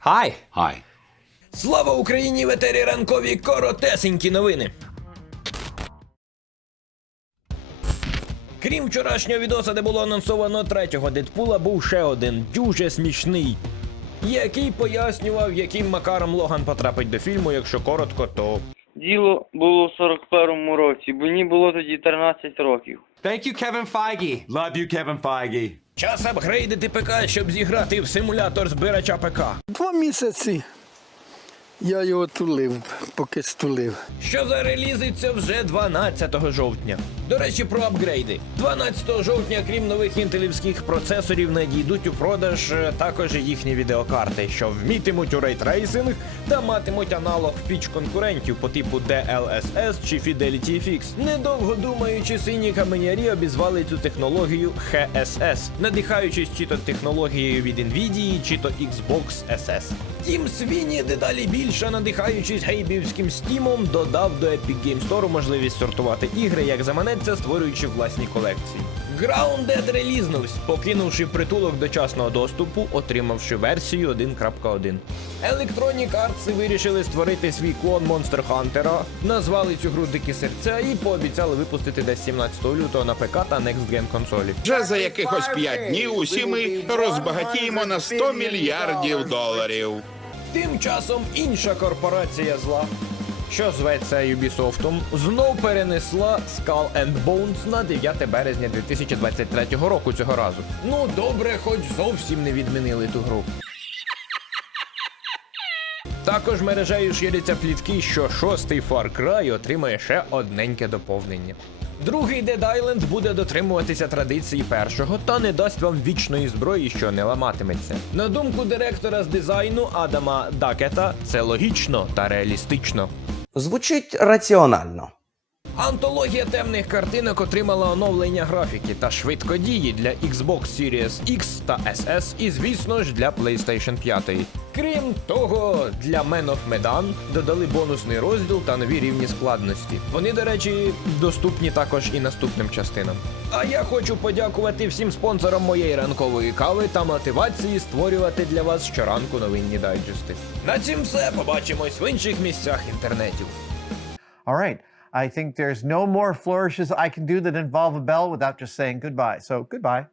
Hi. Hi. Слава Україні! В етері ранкові коротесенькі новини. Крім вчорашнього відоса, де було анонсовано третього Дедпула, був ще один дуже смішний, який пояснював, яким макаром Логан потрапить до фільму, якщо коротко, то. Діло було в 41-му році, бо мені було тоді 13 років. Thank you, Kevin Feige. Love you, Kevin Feige. Час апгрейдити ПК, щоб зіграти в симулятор збирача ПК. Два місяці я його тулив, поки стулив. що зарелізиться вже 12 жовтня. До речі, про апгрейди. 12 жовтня, крім нових інтелівських процесорів, надійдуть у продаж е, також їхні відеокарти, що вмітимуть у рейтрейсинг та матимуть аналог фіч конкурентів по типу DLSS чи Fidelity FX. Недовго думаючи, сині каменярі обізвали цю технологію HSS, надихаючись чи то технологією від Nvidia, чи то Xbox SS. Тім Свіні дедалі більше надихаючись гейбівським стімом, додав до Epic Games Store можливість сортувати ігри, як заманеться, створюючи власні колекції. Grounded релізнувся, покинувши притулок дочасного доступу, отримавши версію 1.1. Electronic Arts вирішили створити свій клон Monster Hunter, назвали цю гру Дикі серця і пообіцяли випустити десь 17 лютого на ПК та Next Gen консолі. Вже за якихось п'ять днів усі ми розбагатіємо на 100 мільярдів доларів. Тим часом інша корпорація зла, що зветься Ubisoft, знов перенесла Skull and Bones на 9 березня 2023 року цього разу. Ну добре, хоч зовсім не відмінили ту гру. Також мережею ширяться плітки, що шостий Far Cry отримає ще одненьке доповнення. Другий Dead Island буде дотримуватися традиції першого та не дасть вам вічної зброї, що не ламатиметься. На думку директора з дизайну Адама Дакета, це логічно та реалістично. Звучить раціонально. Антологія темних картинок отримала оновлення графіки та швидкодії для Xbox Series X та SS і, звісно ж, для PlayStation 5. Крім того, для Man of Medan додали бонусний розділ та нові рівні складності. Вони, до речі, доступні також і наступним частинам. А я хочу подякувати всім спонсорам моєї ранкової кави та мотивації створювати для вас щоранку новинні дайджести. На цім все побачимось в інших місцях інтернетів. All right. I think there's no more flourishes I can do that involve a bell without just saying goodbye. So, goodbye.